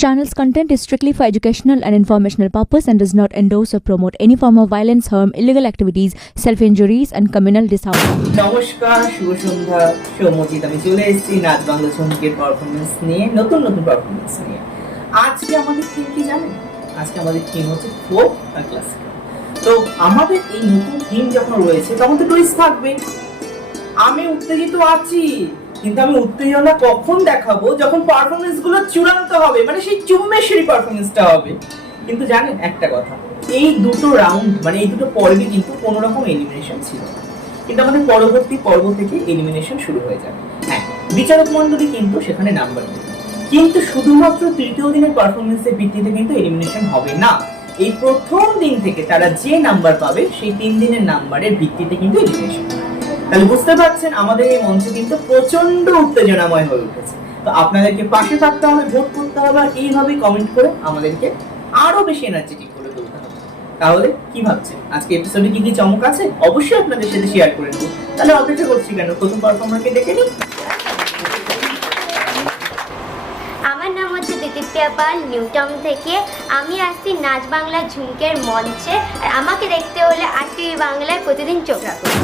channel's content is strictly for educational and informational purpose and does not endorse or promote any form of violence, harm, illegal activities, self-injuries and communal disharmony. নমস্কার, শুভ সন্ধ্যা। সৌম্যজিৎ আমি চলে এসেছি নাচ Bangla ঝুমকের performance নিয়ে, নতুন performance নিয়ে। আজকে আমাদের থিম কি জানেন? আজকে আমাদের থিম হচ্ছে ফোক আর ক্লাসিক্যাল। তো আমাদের এই নতুন থিম যখন রয়েছে তখন তো টুইস্ট থাকবে। আমি উত্তেজিত আছি, কিন্তু আমি উত্তেজনা কখন দেখাবো? যখন পারফরমেন্স গুলো চূড়ান্ত হবে, মানে সেই চুম্বেশ্বরী পারফরমেন্সটা হবে। কিন্তু জানেন একটা কথা, এই দুটো রাউন্ড মানে এই দুটো পর্বে কিন্তু কোনো রকম এলিমিনেশন ছিল না, কিন্তু আমাদের পরবর্তী পর্ব থেকে এলিমিনেশন শুরু হয়ে যাবে। হ্যাঁ, বিচারক মণ্ডলী কিন্তু সেখানে নাম্বার দেবে, কিন্তু শুধুমাত্র তৃতীয় দিনের পারফরমেন্সের ভিত্তিতে কিন্তু এলিমিনেশন হবে না। এই প্রথম দিন থেকে তারা যে নাম্বার পাবে সেই 3 দিনের নাম্বারের ভিত্তিতে কিন্তু এলিমিনেশন হবে। তাহলে বুঝতে পারছেন আমাদের এই মঞ্চ কিন্তু প্রচন্ড উত্তেজনাময় হয়ে উঠেছে। তো আপনাদেরকে পাশে থাকতে হবে, ভোট করতে হবে, আর এইভাবে কমেন্ট করে আমাদেরকে আরো বেশি এনার্জেটিক করে তুলতে হবে। তাহলে কি ভাবছেন আজকে এপিসোডে কি কি চমক আছে? অবশ্যই আপনাদের সাথে শেয়ার করে নেব। তাহলে অপেক্ষা করছি কেন, প্রথম পারফর্মারকে ডেকে নিই। আমার নাম হচ্ছে দিতিপ্রিয়া পাল, নিউটাউন থেকে। আমি আসছি নাচ বাংলা ঝুমকের মঞ্চে, আর আমাকে দেখতে হলে RTV বাংলায় প্রতিদিন চোখ রাখুন।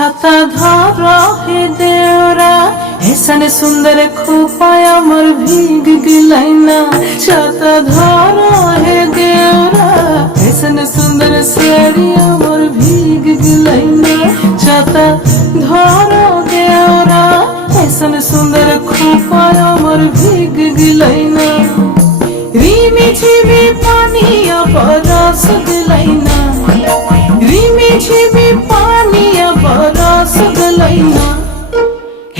छाता धरो हे देवरा ऐसन सुंदर खोपाय अमर भीग गिलैना। छाता धरो हे देवरा ऐसन सुंदर साड़ी अमर भीग गिलैना। छाता धरो देवरा ऐसन सुंदर खोपाय अमर भीग गिलैना। रिमी झिमी पानी बरस गिलैना। रिमी झिमी पानी बरस गिलैना।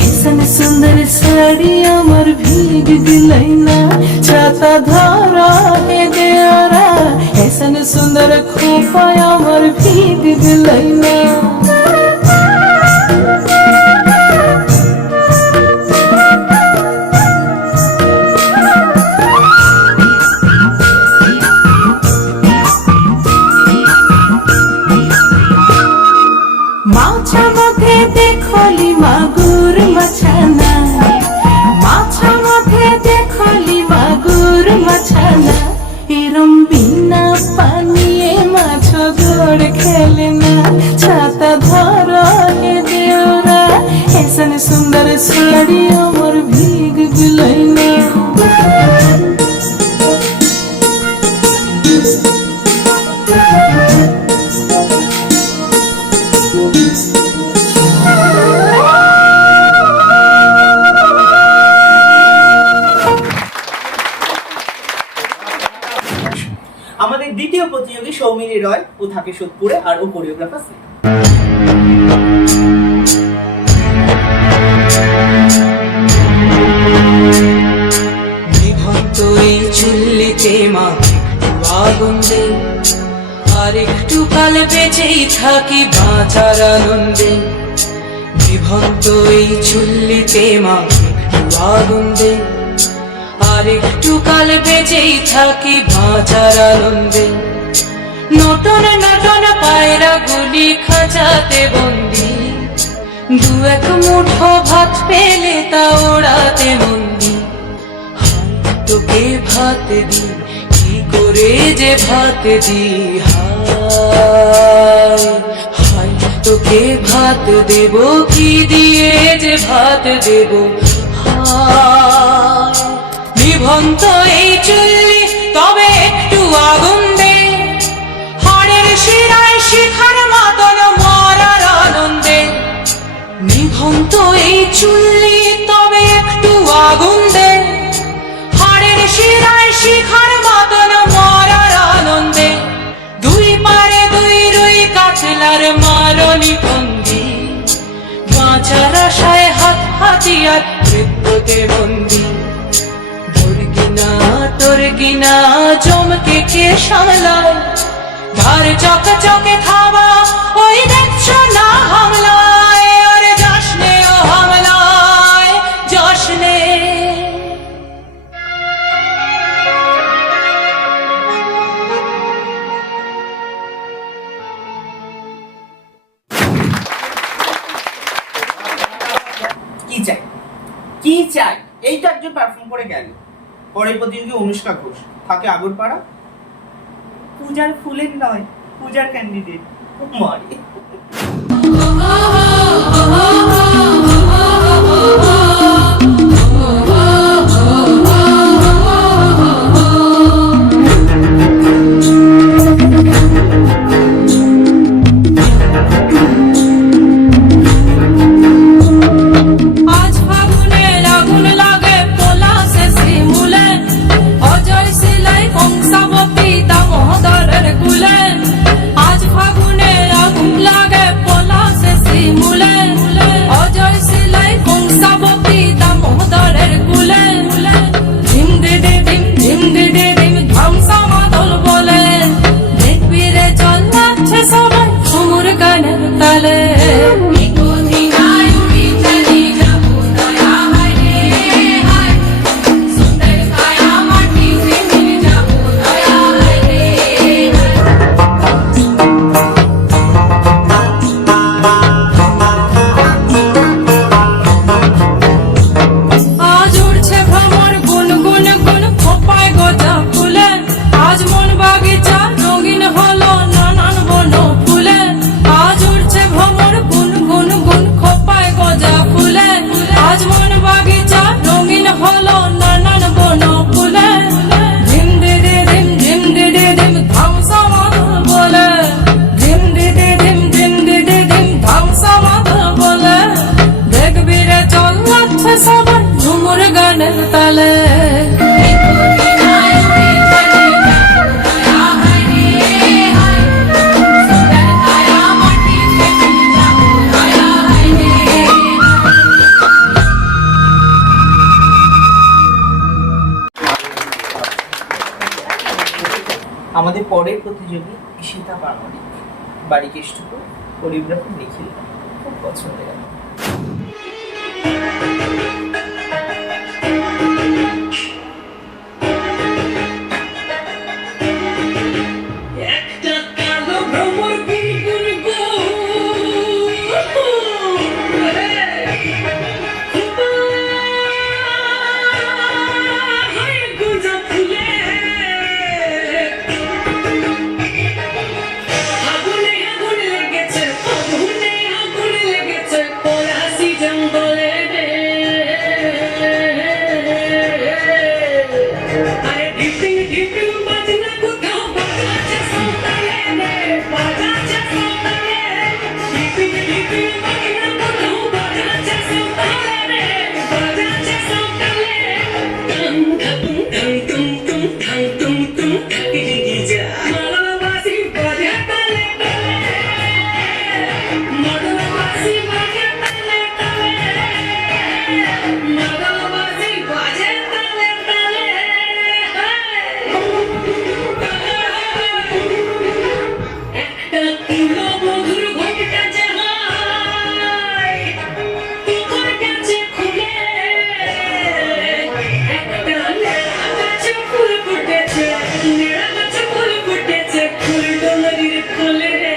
ऐसन सुंदर साड़ी अमर भीग गिलैना। छाता धरा हे देवरा ऐसन सुंदर खोपा अमर भीग गिलैना। মাছা মধ্যে দেখলি মাগুর মাছানা। মাছা মধ্যে দেখলি মাগুর মাছানা। এরম বিনা পানিয়ে মাছ গোড় খেলে না। ছাতা ধর হে দেওরা ऐसन सुंदर साड़ी अमर भीग गिलैना। আমাদের দ্বিতীয় প্রতিযোগী সৌমিলি রয়, ও থাকে সোদপুরে আর ও কোরিওগ্রাফার। নিভন্ত এই চুল্লিতে মা আগুন দে, আর একটু কাল বেঁচেই থাকি বাঁচার আনন্দে। নিভন্ত এই চুল্লিতে মা আগুন দে, আর একটু কাল বেঁচেই থাকি বাঁচার আনন্দে। নটন নটন পায়রা গুলি খাঁচাতে বন্দি, দু এক মুঠো ভাত পেলে তা ওড়াতে মন্দি। হাই তোকে ভাত দি, কি করে যে ভাত দি। হাই হাই তোকে ভাত দেব, কি দিয়ে যে ভাত দেব। হাই নিভন্ত এই চুল্লি তবে একটু আগুন দে, হাড়ের শিরায় শিখার মাতন মরার আনন্দে। নিভন্ত এই চুল্লি তবে একটু আগুন দে, হাড়ের শিরায় শিখার মাতন মরার আনন্দে। দুই পারে দুই রুই কাতলার মারণি বন্দি, বাঁচার আশায় হাত হাতিয়ার মৃত্যুতে বন্দি। তোর কিনা জমকে কে সামলায়, ধার চকে চকে খাওয়া ওই দেখছো না হামলায়, আরে জশ্নে ও হামলায় জশ্নে। কি চাই কি চাই এইটা একজন পারফর্ম করে গেল। পরের প্রতিযোগী অনুষ্কা ঘোষ, থাকে আগরপাড়া, পূজার ফুলের নয় পূজার ক্যান্ডিডেট। মারি আজ ফাগুনের আগুন লাগে পলাশে শিমুলে, অজয় সিলাই কংসাবতী দামোদরের কুলে। আজ ফাগুনের আগুন লাগে পলাশে শিমুলে, অজয় সিলাই কংসাবতী দামোদরের কুলে। ধিম দিদি ধিম ধিম দিদি ধিম ধামসা মাদল বলে, দেখবি রে চল যাচ্ছে সবাই ঝুমুর গানের তালে। আজ উড়ছে ভ্রমর গুন গুন গুন খোপায় গজা ফুলে, আজ মন বাগিচা রঙিন হলো নানান বন ফুলে। আজ উড়ছে ভ্রমর গুন গুন গুন খোপায় গজা ফুলে, আজ মন বাগিচা রঙিন হলো নানান বন ফুলে। ধিম দিদি ধিম ধিম দিদি ধিম ধামসা মাদল বলে, ধিম দিদি ধিম ধিম দিদি ধিম ধামসা মাদল বলে, দেখবি রে চল যাচ্ছে সবাই ঝুমুর গানের তালে। আমাদের পরের প্রতিযোগী ঈশিতা প্রামাণিক, বাড়ি কেষ্টপুর, কোরিওগ্রাফি নিখিল, খুব পছন্দের গান। একটা কালো ভ্রমর গুনগুন গো, হায় গুজা ফুলে। আগুনে আগুন লেগেছে, আগুনে আগুন লেগেছে পলাশি জঙ্গলে রে। আরে ঢিপিং ঢিপিং বাজনা কোথাও বাজাচ্ছে সন্তানে রে, বাজাচ্ছে সন্তানে। ঢিপিং ঢিপিং বাজনা কোথাও বাজাচ্ছে সন্তানে রে, বাজাচ্ছে সন্তানে। টং ঠাকুম টং টুম টুম ঠাং টুম টুম ঠাকিরি যা মালবাসি বাজে তালে তালে, মালবাসি বাজে তালে তালে, মালবাসি বাজে তালে তালে। একটা কিলো মধুর ঘন্টা জাহাই তোমার কাছে খুলে, একটা নেড়া গাছে ফুল ফুটেছে, নেড়া গাছে ফুল ফুটেছে, ফুল ডোলারির কোলে রে।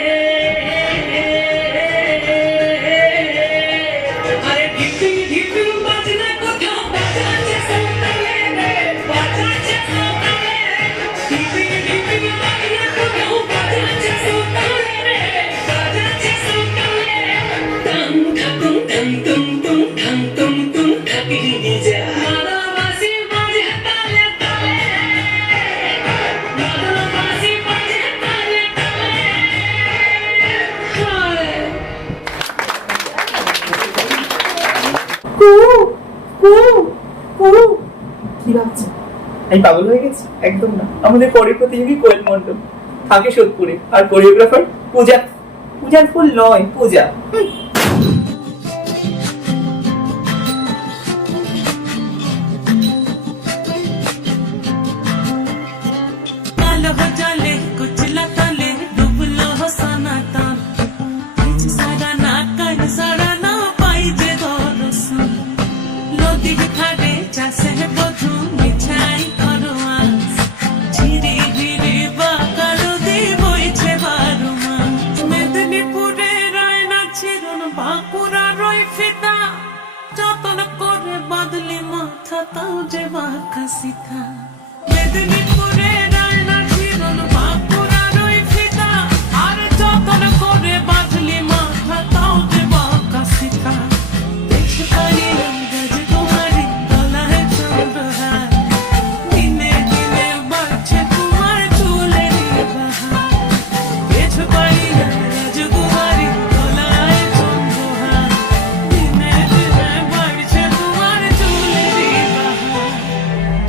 আরে ঢিপিং ঢিপিং বাজনা কোথাও বাজাচ্ছে সন্তানে রে, বাজাচ্ছে সন্তানে। ঢিপিং ঢিপিং বাজনা কোথাও বাজাচ্ছে সন্তানে রে, বাজাচ্ছে সন্তানে। টং ঠাকুম টং টুম টুম ঠাং টুম টুম ঠাকিরি যা মালবাসি বাজে তালে তালে, মালবাসি বাজে তালে তালে। হায় কি ভাবছে আমি পাগল হয়ে গেছি? একদম না। আমাদের পরের প্রতিযোগী কোয়েল মণ্ডল, থাকে সোদপুরে, আর কোরিওগ্রাফার পূজা। পূজার ফুল নয় পূজা। কালো জলে কুচলা তলে তাও যে বাঁকা সিথা মেদিনীপুরে রায়না ঝিরন বাঁকুড়ার ওই ফিতা আর যতন করে বাঁধলি মাথা তাও যে বাঁকা সিথা দেখতে পারি রাজ তোমারি গলায় চন্দ্রহার দিনে দিনে বাড়ছে তোমার চুলের বাহার দেখতে পারি রাজ তোমারি গলায় চন্দ্রহার দিনে দিনে বাড়ছে তোমার চুলের বাহার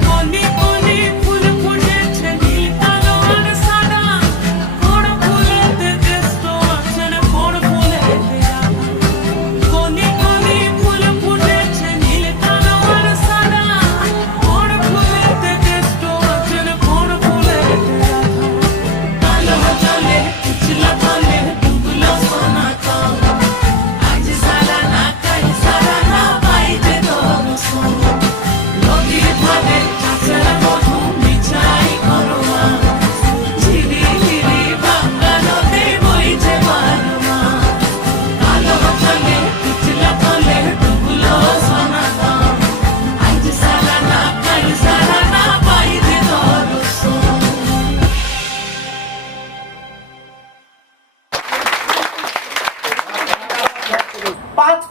কলি কলি ফুল ফুটেছে নীল কালো আর সাদা বড় ফুলেতে ব্যস্ত আছেন বড় ফুলেতে রাধা কলি কলি ফুল ফুটেছে নীল কালো আর সাদা বড় ফুলেতে ব্যস্ত আছেন বড় ফুলেতে রাধা কালো চলে পিছলা চলে ডুবলো সোনা কাম আজ সারা না কাল সারা না পাইতে তোর সোনা নদীর ধারে চাষের মধু মিছাই করোনা ঝিরি ঝিরি বাঁকা নদী বইছে বারমা কালো চলে পিছলা চলে ডুবলো সোনা কাম আজ সারা না কাল সারা না পাইতে তোর সোনা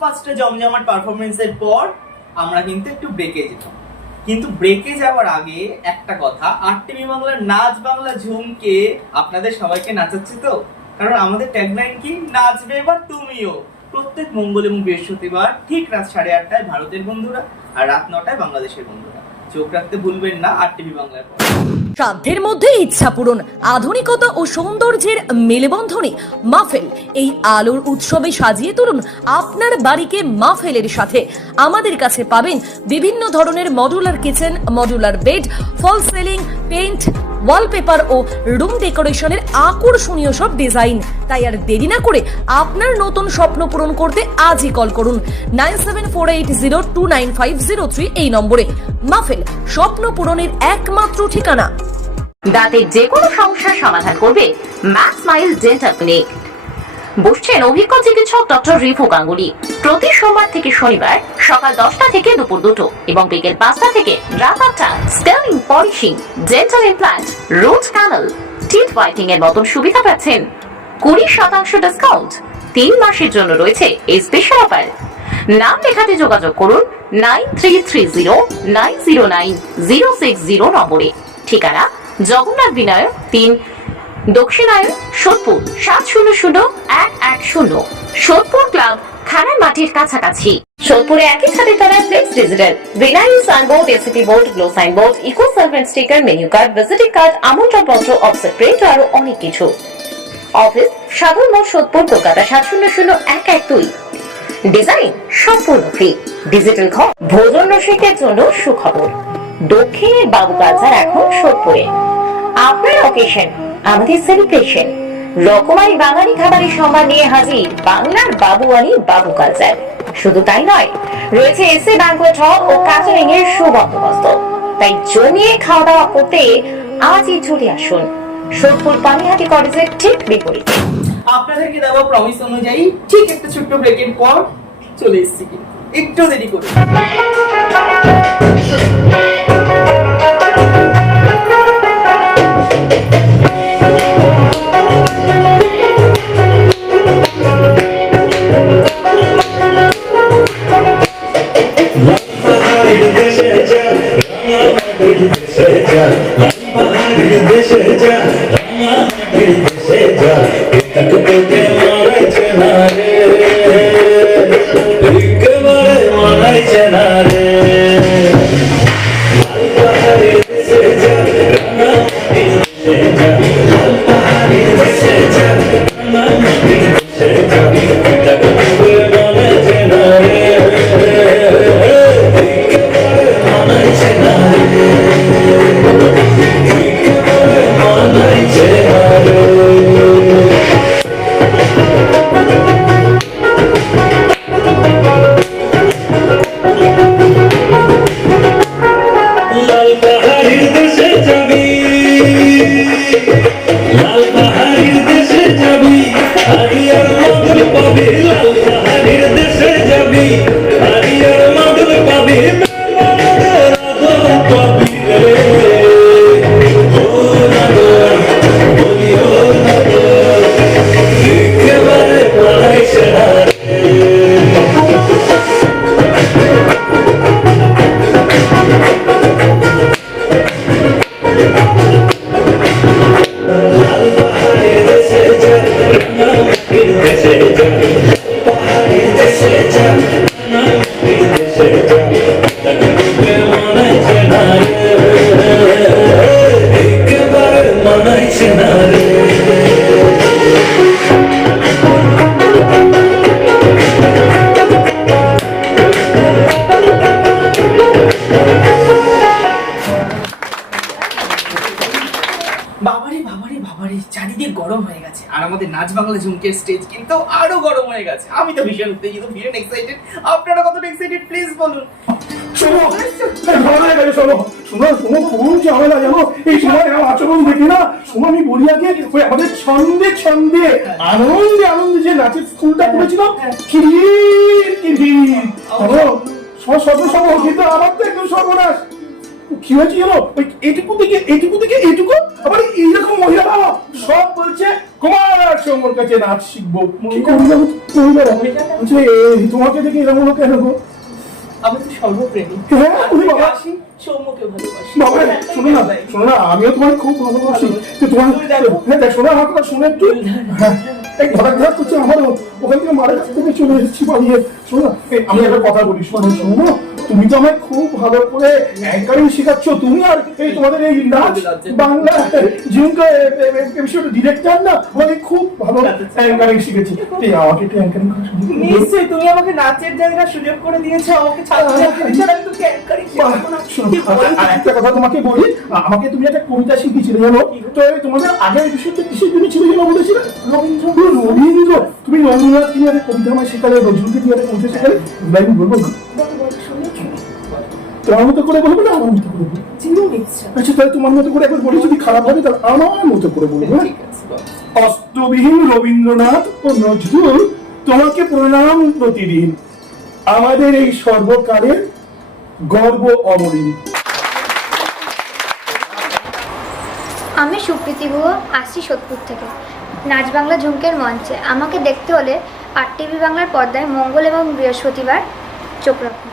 পাঁচটা জমজমাট পারফরমেন্সের পর আমরা কিন্তু একটু ব্রেকে যেতাম, কিন্তু ব্রেকে যাওয়ার আগে একটা কথা, আরটিভি বাংলার নাচ বাংলা ঝুমকে আপনাদের সবাইকে নাচাচ্ছি তো, কারণ আমাদের ট্যাগলাইন কি, নাচবে এবার তুমিও। প্রত্যেক মঙ্গল এবং বৃহস্পতিবার ঠিক রাত 8:30টায় ভারতের বন্ধুরা আর রাত 9টায় বাংলাদেশের বন্ধুরা। চোখ রাখতে ভুলবেন না আরটিভি বাংলার পর। শ্রাদ্ধের মধ্যে ইচ্ছা পূরণ, আধুনিকতা ও সৌন্দর্যের মেলবন্ধনে মাহফিল। এই আলোর উৎসবে সাজিয়ে তুলুন আপনার বাড়িকে মাহফিলের সাথে। আমাদের কাছে পাবেন বিভিন্ন ধরনের মডুলার কিচেন, মডুলার বেড, ফল সিলিং, পেইন্ট, ওয়ালপেপার ও রুম ডেকোরেশনের আকর্ষণীয় সব ডিজাইন। তাই আর দেরি না করে আপনার নতুন স্বপ্ন পূরণ করতে আজই কল করুন 9748029503 এই নম্বরে। মাহফিল, স্বপ্ন পূরণের একমাত্র ঠিকানা। দাঁতের যে কোনো সমস্যার সমাধান করবে ম্যাক্স স্মাইল ডেন্টাল ক্লিনিক। বসছেন অভিজ্ঞ চিকিৎসক ডক্টর রিফু গাঙ্গুলি। প্রতি সোমবার থেকে শনিবার সকাল 10টা থেকে দুপুর 2টো এবং বিকেল 5টা থেকে রাত 8টা। Scaling, polishing, dental implant, root canal, teeth whitening এর মতন সুবিধা পাচ্ছেন। 20% ডিসকাউন্ট। 3 মাসের জন্য রয়েছে এই স্পেশাল অফার। নাম লেখাতে যোগাযোগ করুন 9330909060 নম্বরে। ঠিকানা জগন্নাথ বিনায়ক 3, দক্ষিণায়ন, সোদপুর 700110, সোদপুর ক্লাব, খানার মাটির কাছাকাছি। সোদপুরে একই ছাদের তলায় ফ্লেক্স ডিজিটাল, বিনায়ী signboard, ACP board, glow signboard, eco solvent sticker, menu card, visiting card, আমন্ত্রণপত্র, অফসেট প্রিন্ট ও আরো অনেক কিছু। অফিস সাগর মোড়, সোদপুর, কলকাতা 700112। ডিজাইন সম্পূর্ণ ফ্রি। ডিজিটাল ঘর। ভোজন রসিকদের জন্য সুখবর, দক্ষিণের বাবু কালচার এখন সোদপুরে। আপনার অকেশন, আমাদের সেলিব্রেশন, রকমারি বাঙালি খাবারের সম্মান নিয়ে হাজির বাংলার বাবুয়ানি বাবু কালচার। শুধু তাই নয়, রয়েছে এসি ব্যাংকুয়েট হল ও ক্যাটারিং এর সুবন্দোবস্ত। তাই জমিয়ে খাওয়া দাওয়া করতে আজই চলে আসুন সোদপুর পানিহাটি কলেজের ঠিক বিপরীতে। আপনাদেরকে দেওয়া প্রমিস অনুযায়ী ঠিক একটা ছোট্ট ব্রেকের পর চলে এসেছি, কিন্তু একটু দেরি করে। না রে। বাবারে বাবারে বাবারে, চারিদিক গরম হয়ে গেছে আর আমাদের নাচ বাংলা ঝুমকের স্টেজ কিন্তু আরো গরম হয়ে গেছে। আমি তো ভীষণ উত্তেজিত, ভীষণ এক্সাইটেড। আপনারা কতটা এক্সাইটেড প্লিজ বলুন। শোনো, ঝামেলা হয়ে গেছে, শোনো শোনো শোনো, খুব ঝামেলা জানো এই সময় আমার আচরণ দেখি না। শোনো, আমি বলি আগে ওই আমাদের ছন্দে ছন্দে আনন্দে আনন্দে যে নাচের স্কুলটা করেছিলাম, কিরির কিরির, শোনো সর্বসম কিন্তু আমার তো একদম সর্বনাশ। কি হয়েছে জানো, ওই এটুকু থেকে এটুকু আবার এইরকম মহিলারা সব বলছে কুমার সৌম্যর কাছে নাচ শিখবো। কি করবো বলছে, তোমাকে দেখে এরকম হলো কেন গো? আমি তো সর্বপ্রেমী। হ্যাঁ, ওরে বাবা। আসি সৌম্যকে ভালোবাসি। বাবা, শোনো না, আমিও তোমায় খুব ভালোবাসি। তো তোমার হ্যাঁ, শোনো আমার কথা, শুনে একটু এই ঘাট করছে আমারও। ওখান থেকে মারা কাছ থেকে চলে এসেছি পালিয়ে। শোনো না, আমি একটা কথা বলি, শোনো, তুমি তো আমায় খুব ভালো করে অ্যাঙ্কারিং শেখাচ্ছ। তুমি আর এই তোমাদের এই নাচ বাংলা ঝুমকা ডিরেক্টর না, আমাকে খুব ভালো অ্যাঙ্কারিং শিখেছি। আমাকে একটু অ্যাঙ্কারিং নিশ্চয়ই তুমি আমাকে নাচের জায়গা সুযোগ করে দিয়েছো, আমাকে আমি তোকে অ্যাঙ্কারিং শেখাবো না। আর একটা কথা তোমাকে বলি, আমাকে তুমি একটা কবিতা শিখিয়েছিলে জানো তো? তোমাদের আগের বিষয়টা কিসের জন্য ছিল যেন বলেছিলে? রবীন্দ্র। তুমি রবীন্দ্রনাথ কি একটা কবিতা আমায় শেখালে, নজরুলকে কি একটা কবিতা শেখালে, আমি বলবো না? তোমার মতো করে বলবো না আমার মতো করে বলবো? আচ্ছা, তাহলে তোমার মতো করে একবার বলি, যদি খারাপ হবে তাহলে আমার মতো করে বলবো। অস্ত্রবিহীন রবীন্দ্রনাথ ও নজরুল, তোমাকে প্রণাম প্রতিদিন, আমাদের এই সর্বকালের গর্ব অমলিন। আমি সুপ্রীতি গুহ, আসছি সোদপুর থেকে। নাচ বাংলা ঝুমকের মঞ্চে আমাকে দেখতে হলে RTV বাংলার পর্দায় মঙ্গল এবং বৃহস্পতিবার চোখ রাখুন।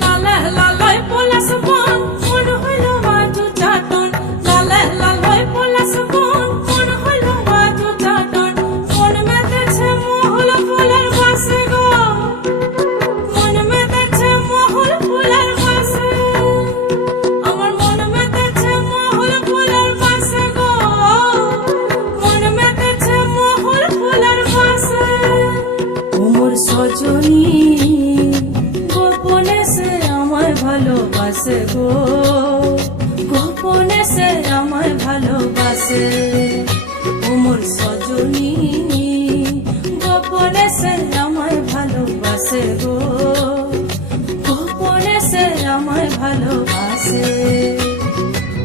লালে লালে পলাশ বন, মন হইল বাজু চাটন। লালে লালে পলাশ বন, মন হইল বাজু চাটন। মন মেতেছে মহুল ফুলের বাসে গো, মন মেতেছে মহুল ফুলের বাসে। আমার মন মেতেছে মহুল ফুলের বাসে গো, মন মেতেছে মহুল ফুলের বাসে। ওমর সজনী গোপনে সে আমায় ভালোবাসে গো, গোপনে সে আমায় ভালোবাসে। ওমর সজনী গোপনে সে আমায় ভালোবাসে গো, গোপনে সে আমায় ভালোবাসে।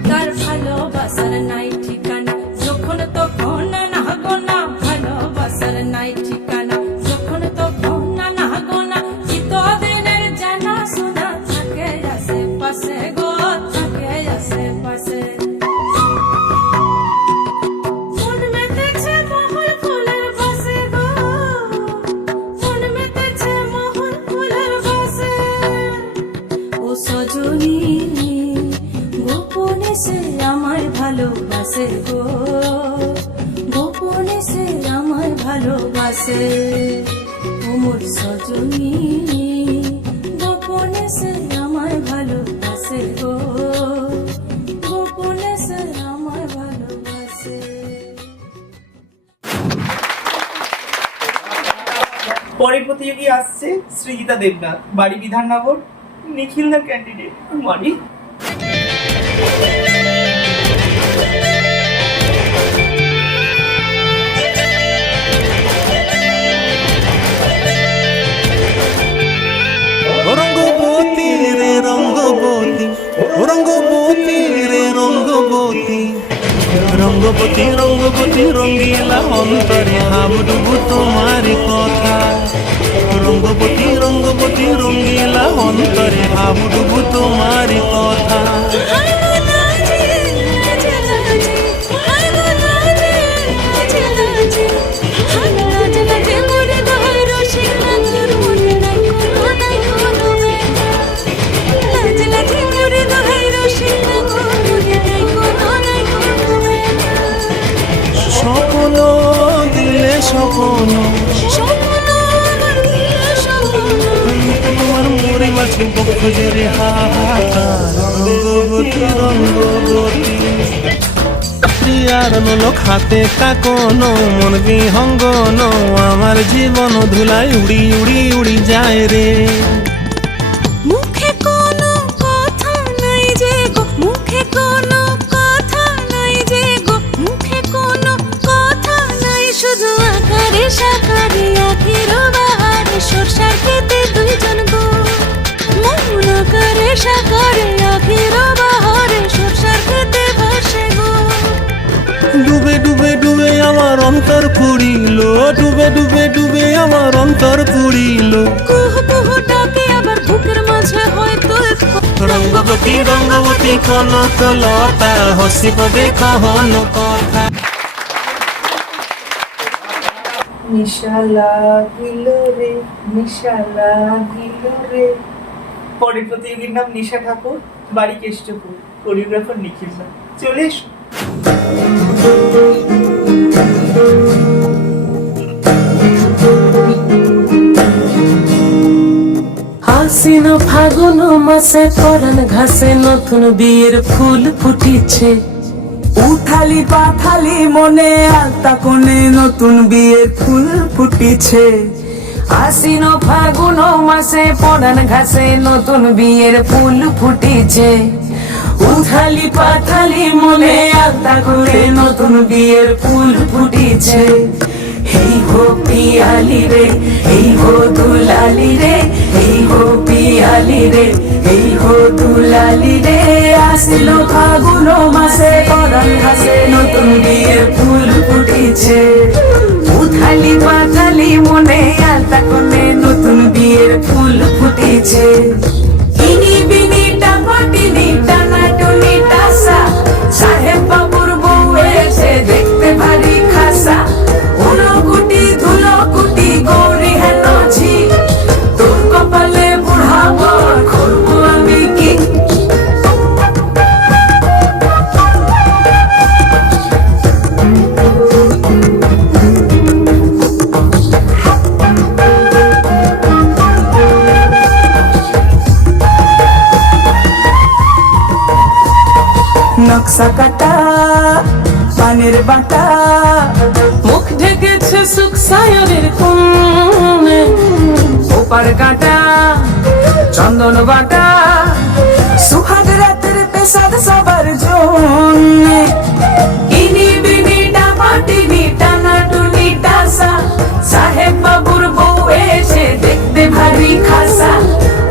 তার ভালোবাসার নাই ঠিকানা, যখন তখন না গো না, ভালোবাসার নাই ঠিকানা, যখন তখন না গো না। চিতদিনের জানা শোনা থাকে আশেপাশে গো, থাকে আশেপাশে। মন মেতেছে মহুল ফুলের বাসে গো, মন মেতেছে মহুল ফুলের বাসে। ও সজনী গোপনে সে আমায় ভালোবাসে গো, গোপনে সে আমায় ভালোবাসে। ওমর সজনী গোপনে সে আমায় ভালোবাসে গো, গোপনে সে আমায় ভালোবাসে। পরের প্রতিযোগী আসছে সৃজিতা দেবনাথ, বাড়ি বিধাননগর, নিখিলদার ক্যান্ডিডেট। মারি রঙ্গবতী রে রঙ্গবতী, রঙ্গবতী রে রঙ্গবতী, রঙ্গবতী রঙ্গবতী রঙ্গিলা অন্তরে হাবুডুবু তোমার কথা। রঙ্গবতী রঙ্গবতী রঙ্গিলা অন্তরে হাবুডুবু তোমার কথা। হায় গো না যে খোঁজে রে হাহাকার রঙ্গবতী রঙ্গবতী আর নলক হাতে কাকনো মন বিহঙ্গন আমার জীবন ধুলাই উড়ি উড়ি উড়ি যায় রে মুখে কোনো কথা নাই যে গো মুখে কোনো কথা নাই যে গো মুখে কোনো কথা নাই শুধু আকারে সাকারে আখির বাহারে সরষার খেতে দুইজন গো মন আকারে সাকারে আখির বাহারে সরষার খেতে ভাসে গো ডুবে ডুবে ডুবে আমার অন্তর পুড়িল ডুবে ডুবে ডুবে আমার অন্তর পুড়িল কুহু কুহু ডাকে আবার বুকের মাঝে হয়তো রঙ্গবতী রঙ্গবতী কনক লতা হসিব দেখহন কথা নিশা লাগিল রে নিশা লাগিল রে। পরের প্রতিযোগীর নাম নিশা ঠাকুর, বাড়ি কেষ্টপুর, কোরিওগ্রাফার নিখিল দা। চলে এসো। হাসিন ফাগুন মাসে পরান ঘাসে নতুন বিয়ের ফুল ফুটিছে উঠালি পাথালি মনে আলতা কোণে নতুন বিয়ের ফুল ফুটিছে আশ্বিন ফাগুন মাসে পরান ঘাসে নতুন বিয়ের ফুল ফুটিছে উঠালি পাথালি মনে আলতা করে নতুন বিয়ের ফুল ফুটিছে এই হো পিয়ালি রে এই হো দুলালি রে এই হো পিয়ালি রে এই হো দুলালি রে আসিল ফাগুন মাসে পরান ঘাসে নতুন বিয়ের ফুল ফুটিছে উঠালি পাথালি মনে আলতা কোণে নতুন বিয়ের ফুল ফুটিছে ইনি বিনি টাপাটিনি টানা টুনি টাসা সাহেব বাবুর বউ এসে দেখতে ভারী খাসা উলো কুটি ধুলো কুটি গৌরী হেন ঝি তোর কপালে বুড়া বর করবো আমি কি নকশা কাটা পানের বাটা মুখ ঢেকেছে সুখ সায়রের কোণে ওপার কাটা চন্দন বাটা সুহাগ রাতের পেশাদ সবার জন্য ইনি বিনি টাপাটিনি টানা টুনি টাসা সাহেব বাবুর বউ এসে দেখতে ভারী খাসা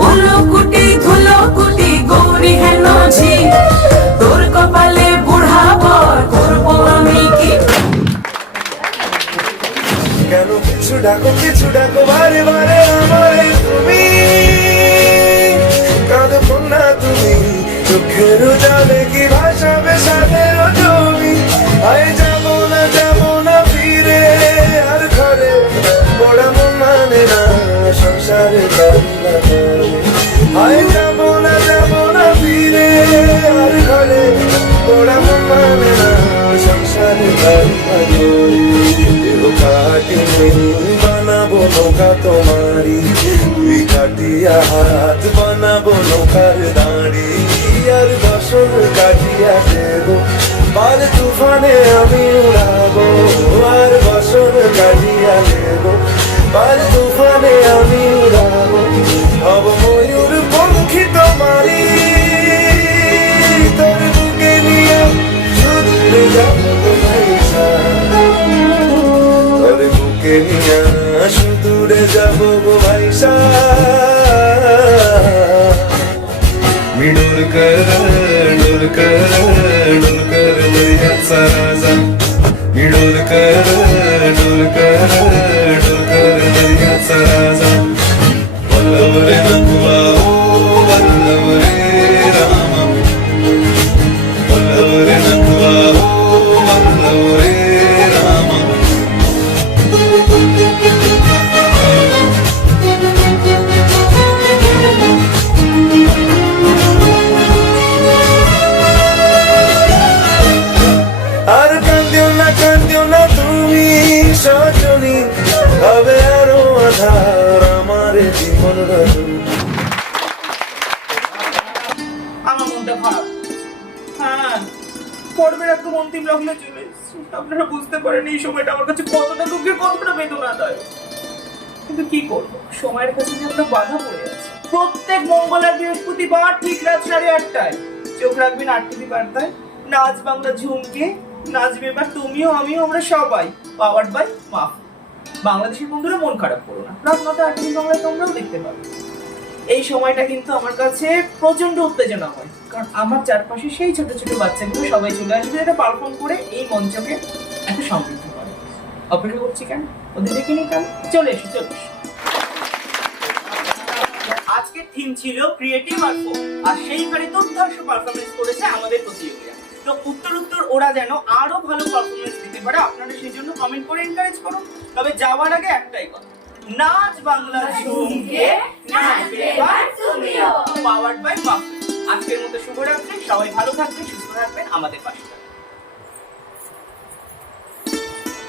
উলো কুটি ধুলো কুটি গৌরী হেন ঝি তোর কপালে বুড়া বর করবো আমি কি কেন কিছু ডাকো বারে বারে আমারে তুমি কাঁদো না তুমি চোখের জলে কি ভাসাবে সাথের জমি আয় যাব না ফিরে আর ঘরে বড়া মন মানে না সংসারে আয় যাব না ফিরে আর ঘরে বড়া মন মানে না সংসারে কাটি বানাবো নৌকা তোমারি তুই কাটিয়া হাত বানাবো নৌকার দাঁড়ি আর বসন কাটিয়া দেব পার তুফানে আমি উড়াবো আর বসন কাটিয়া দেব পার তুফানে আমি উড়াবো হব ময়ূর পঙ্খী তোমারি তোর বুকে নিয়ে শুধু যাবো ভাইসা তোর বুকে নিয়ে সুদূরে যাব গো ভাইসা মিডুল কর দরিয়াचा राजा मिडोल कर दरियाचा राजा वल्लभ रे नकुआ ओ वल्लभ रे रामा वल्लभ रे नकुआ ओ वल्लभ रे रामा আর কান্দিও না তুমি সজনী হবে আরো আধার আমার জীবন রজনী হ্যাঁ, পর্বের একদম অন্তিম লগ্নে চলে এসেছি। আপনারা বুঝতে পারেন এই সময়টা আমার কাছে কতটা দুঃখের, কতটা বেদনাদায়ক। কিন্তু কি করব, সময়ের কাছে যে আমরা বাধা পড়ে আছি। প্রত্যেক মঙ্গল আর বৃহস্পতিবার ঠিক রাত 8:30টায় চোখ রাখবেন RTV বার্তায়। নাচ বাংলা ঝুমকে, নাচবে এবার তুমিও আমিও আমরা সবাই, পাওয়ার্ড বাই মাফেল। বাংলাদেশের বন্ধুরা মন খারাপ করো না, রাত 9টায় RTV বাংলায় তোমরাও দেখতে পাবে। এই সময়টা কিন্তু আমার কাছে প্রচন্ড উত্তেজনা হয়, কারণ আমার চারপাশে সেই ছোট ছোট বাচ্চাগুলো সবাই চলে আসবে, এটা পারফর্ম করে এই মঞ্চকে একটা সমৃদ্ধ করে। অপেক্ষা করছি কেন, ওদের দেখে নি কেন, চলে এসো চলে এসো। আজকের থিম ছিল ক্রিয়েটিভ আর ফোক, আর সেইখানে দুর্ধর্ষ পারফরমেন্স করেছে আমাদের প্রতিযোগীরা। তো উত্তর ওরা যেন আরো ভালো পারফরমেন্স দিতে পারে, আপনারা সেই জন্য কমেন্ট করে এনকারেজ করুন। তবে যাওয়ার আগে একটাই কথা, নাচ বাংলা ঝুমকে, নাচবে এবার তুমিও, পাওয়ার্ড বাই মাফেল। আজকের মতো শুভরাত্রি, সবাই ভালো থাকবেন, সুস্থ থাকবেন, আমাদের পাশে থাকবেন।